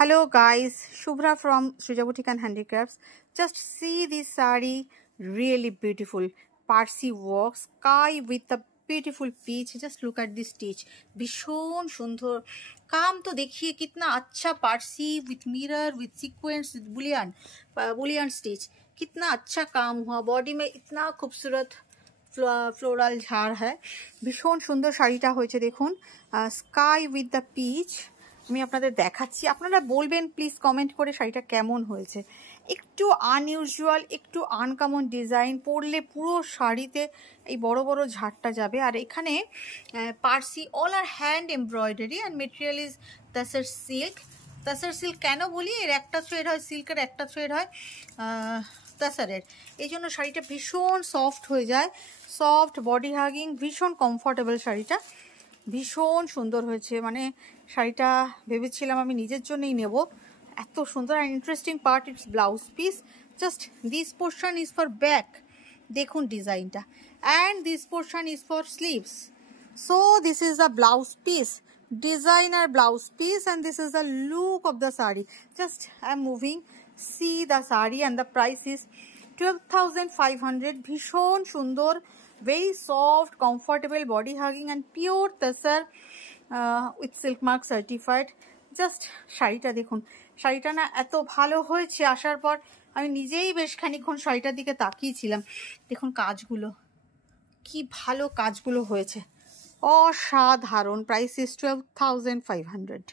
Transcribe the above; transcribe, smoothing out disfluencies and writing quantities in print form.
Hello guys, Shubhra from Srija Boutique and Handicrafts. Just see this saree, really beautiful. Parsi work, sky with a beautiful peach. Just look at this stitch. भीषण सुंदर काम तो देखिए कितना अच्छा Parsi with mirror, with sequence, with bullion stitch. कितना अच्छा काम हुआ. बॉडी में इतना खूबसूरत फ्लोरल झाड़ है. भीषण सुंदर শাড়িটা হয়েছে দেখুন. Sky with the peach. আমি আপনাদের দেখাচ্ছি, আপনারা বলবেন প্লিজ কমেন্ট করে শাড়িটা কেমন হয়েছে. একটু আনইউজুয়াল, একটু আনকমন ডিজাইন, পরলে পুরো শাড়িতে এই বড় বড় ঝাড়টা যাবে. আর এখানে Parsi all over hand embroidery and material is tussar silk. Tussar silk কেন বলি, এর একটা থ্রেড হয় সিল্কের, একটা থ্রেড হয় তাসারের. এই জন্য শাড়িটা ভীষণ সফট হয়ে যায়, সফট বডি হাগিং, ভীষণ কমফোর্টেবল. শাড়িটা ভীষণ সুন্দর হয়েছে. মানে শাড়িটা ভেবেছিলাম আমি নিজের জন্যই নেব, এত সুন্দর. And interesting part it's blouse piece. Just this portion is for back, দেখুন ডিজাইনটা, and this portion is for sleeves. So this is the blouse piece, designer blouse piece, and this is the look of the saree. Just I'm moving, see the saree, and the price is 12,500. ভীষণ সুন্দর, very soft, comfortable, body hugging and pure tasar with silk mark certified. Just শাড়িটা দেখুন, শাড়িটা না এত ভালো হয়েছে, আসার পর আমি নিজেই বেশ খানিকক্ষণ শাড়িটার দিকে তাকিয়েছিলাম. দেখুন কাজগুলো, কি ভালো কাজগুলো হয়েছে, অসাধারণ. Price is 12,500.